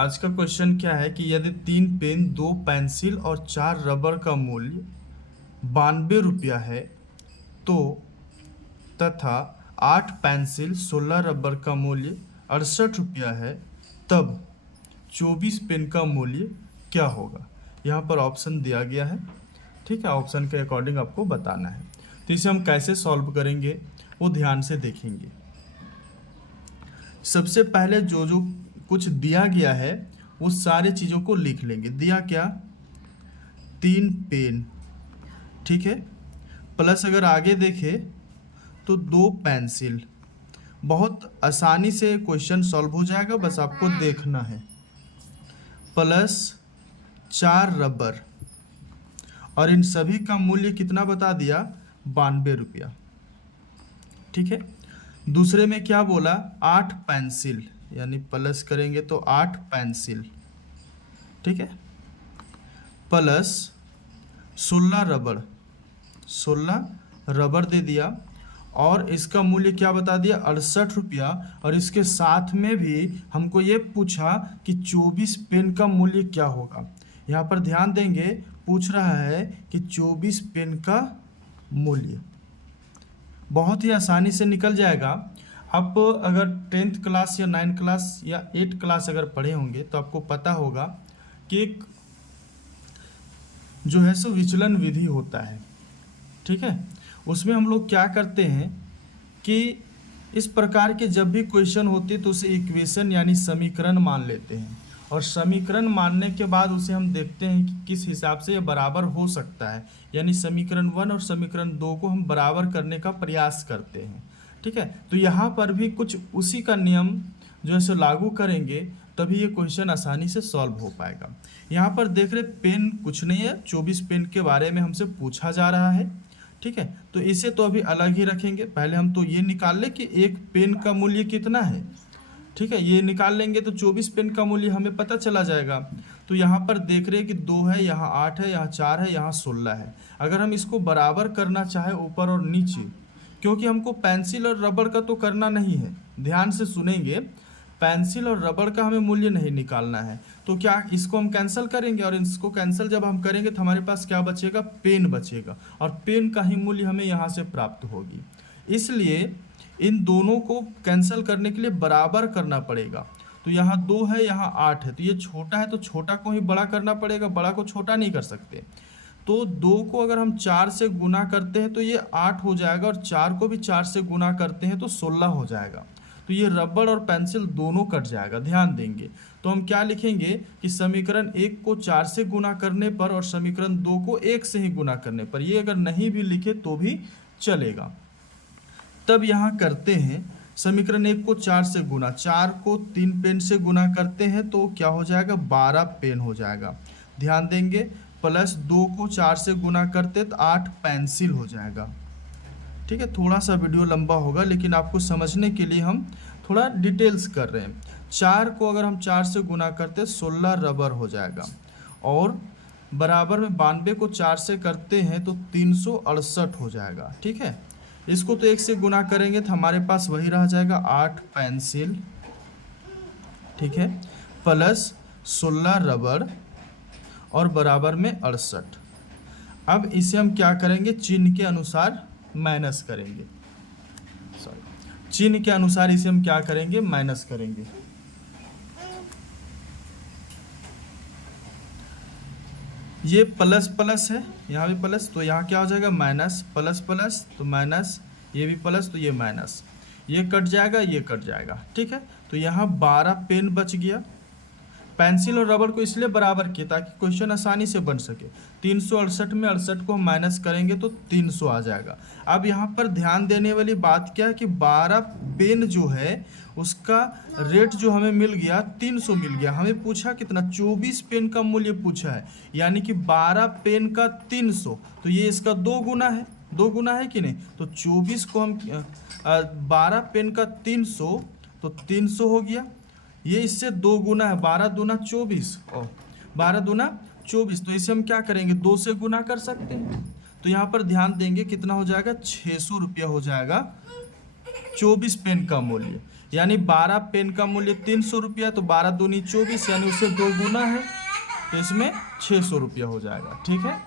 आज का क्वेश्चन क्या है कि यदि 3 पेन, 2 पेंसिल और 4 रबर का मूल्य 92 रुपया है तो तथा 8 पेंसिल, 16 रबर का मूल्य 68 रुपया है, तब 24 पेन का मूल्य क्या होगा। यहाँ पर ऑप्शन दिया गया है। ठीक है, ऑप्शन के अकॉर्डिंग आपको बताना है। तो इसे हम कैसे सॉल्व करेंगे वो ध्यान से देखेंगे। सबसे पहले जो जो कुछ दिया गया है वो सारे चीज़ों को लिख लेंगे। दिया क्या, 3 पेन, ठीक है, प्लस अगर आगे देखे तो 2 पेंसिल। बहुत आसानी से क्वेश्चन सॉल्व हो जाएगा, बस आपको देखना है। प्लस 4 रबर, और इन सभी का मूल्य कितना बता दिया, 92 रुपया। ठीक है, दूसरे में क्या बोला, 8 पेंसिल, यानी प्लस करेंगे तो 8 पेंसिल, ठीक है, प्लस 16 रबर, 16 रबर दे दिया, और इसका मूल्य क्या बता दिया, 68 रुपया। और इसके साथ में भी हमको ये पूछा कि 24 पेन का मूल्य क्या होगा। यहाँ पर ध्यान देंगे, पूछ रहा है कि 24 पेन का मूल्य। बहुत ही आसानी से निकल जाएगा। आप अगर 10th क्लास या 9th क्लास या 8th क्लास अगर पढ़े होंगे तो आपको पता होगा कि एक जो है सो विचलन विधि होता है। ठीक है, उसमें हम लोग क्या करते हैं कि इस प्रकार के जब भी क्वेश्चन होते तो उसे इक्वेशन यानी समीकरण मान लेते हैं, और समीकरण मानने के बाद उसे हम देखते हैं कि किस हिसाब से ये बराबर हो सकता है, यानी समीकरण 1 और समीकरण 2 को हम बराबर करने का प्रयास करते हैं। ठीक है, तो यहाँ पर भी कुछ उसी का नियम जो है सो लागू करेंगे, तभी ये क्वेश्चन आसानी से सॉल्व हो पाएगा। यहाँ पर देख रहे पेन कुछ नहीं है, 24 पेन के बारे में हमसे पूछा जा रहा है। ठीक है, तो इसे तो अभी अलग ही रखेंगे। पहले हम तो ये निकाल ले कि एक पेन का मूल्य कितना है। ठीक है, ये निकाल लेंगे तो 24 पेन का मूल्य हमें पता चला जाएगा। तो यहाँ पर देख रहे हैं कि 2 है, यहाँ 8 है, यहाँ 4 है, यहाँ 16 है। अगर हम इसको बराबर करना चाहे ऊपर और नीचे, क्योंकि हमको पेंसिल और रबड़ का तो करना नहीं है, ध्यान से सुनेंगे, पेंसिल और रबड़ का हमें मूल्य नहीं निकालना है। तो क्या इसको हम कैंसिल करेंगे, और इसको कैंसिल जब हम करेंगे तो हमारे पास क्या बचेगा, पेन बचेगा, और पेन का ही मूल्य हमें यहाँ से प्राप्त होगी। इसलिए इन दोनों को कैंसिल करने के लिए बराबर करना पड़ेगा। तो यहाँ 2 है, यहाँ 8 है, तो ये छोटा है तो छोटा को ही बड़ा करना पड़ेगा, बड़ा को छोटा नहीं कर सकते। तो 2 को अगर हम 4 से गुना करते हैं तो ये 8 हो जाएगा, और 4 को भी 4 से गुना करते हैं तो 16 हो जाएगा। तो ये रबड़ और पेंसिल दोनों कट जाएगा, ध्यान देंगे। तो हम क्या लिखेंगे कि समीकरण 1 को 4 से गुना करने पर और समीकरण 2 को 1 से ही गुना करने पर, ये अगर नहीं भी लिखे तो भी चलेगा। तब यहाँ करते हैं, समीकरण 1 को 4 से गुना, 4 को 3 पेन से गुना करते हैं तो क्या हो जाएगा, 12 पेन हो जाएगा, ध्यान देंगे। प्लस 2 को 4 से गुना करते तो 8 पेंसिल हो जाएगा। ठीक है, थोड़ा सा वीडियो लंबा होगा, लेकिन आपको समझने के लिए हम थोड़ा डिटेल्स कर रहे हैं। 4 को अगर हम 4 से गुना करते 16 रबर हो जाएगा, और बराबर में 92 को 4 से करते हैं तो 368 हो जाएगा। ठीक है, इसको तो 1 से गुना करेंगे तो हमारे पास वही रह जाएगा, 8 पेंसिल, ठीक है, प्लस 16 रबर, और बराबर में 68। अब इसे हम क्या करेंगे, चिन्ह के अनुसार माइनस करेंगे, सॉरी, चिन्ह के अनुसार इसे हम क्या करेंगे, माइनस करेंगे। ये प्लस प्लस है, यहाँ भी प्लस, तो यहाँ क्या हो जाएगा, माइनस, प्लस प्लस तो माइनस, ये भी प्लस तो ये माइनस, ये कट जाएगा, ये कट जाएगा। ठीक है, तो यहाँ 12 पेन बच गया। पेंसिल और रबड़ को इसलिए बराबर किया ताकि क्वेश्चन आसानी से बन सके। 368 में 68 को हम माइनस करेंगे तो 300 आ जाएगा। अब यहाँ पर ध्यान देने वाली बात क्या है कि 12 पेन जो है उसका रेट जो हमें मिल गया 300 मिल गया। हमें पूछा कितना, 24 पेन का मूल्य पूछा है, यानी कि 12 पेन का 300, तो ये इसका 2 गुना है, 2 गुना है कि नहीं। तो 24 को हम 12 पेन का 300, तो 300 हो गया। ये इससे 2 गुना है, 12 दूना 24, और 12 दूना 24, तो इसे हम क्या करेंगे, 2 से गुना कर सकते हैं। तो यहाँ पर ध्यान देंगे कितना हो जाएगा, 600 रुपया हो जाएगा 24 पेन का मूल्य। यानी 12 पेन का मूल्य 300 रुपया, तो 12 दूनी 24, यानी उससे 2 गुना है, तो इसमें 600 रुपया हो जाएगा। ठीक है।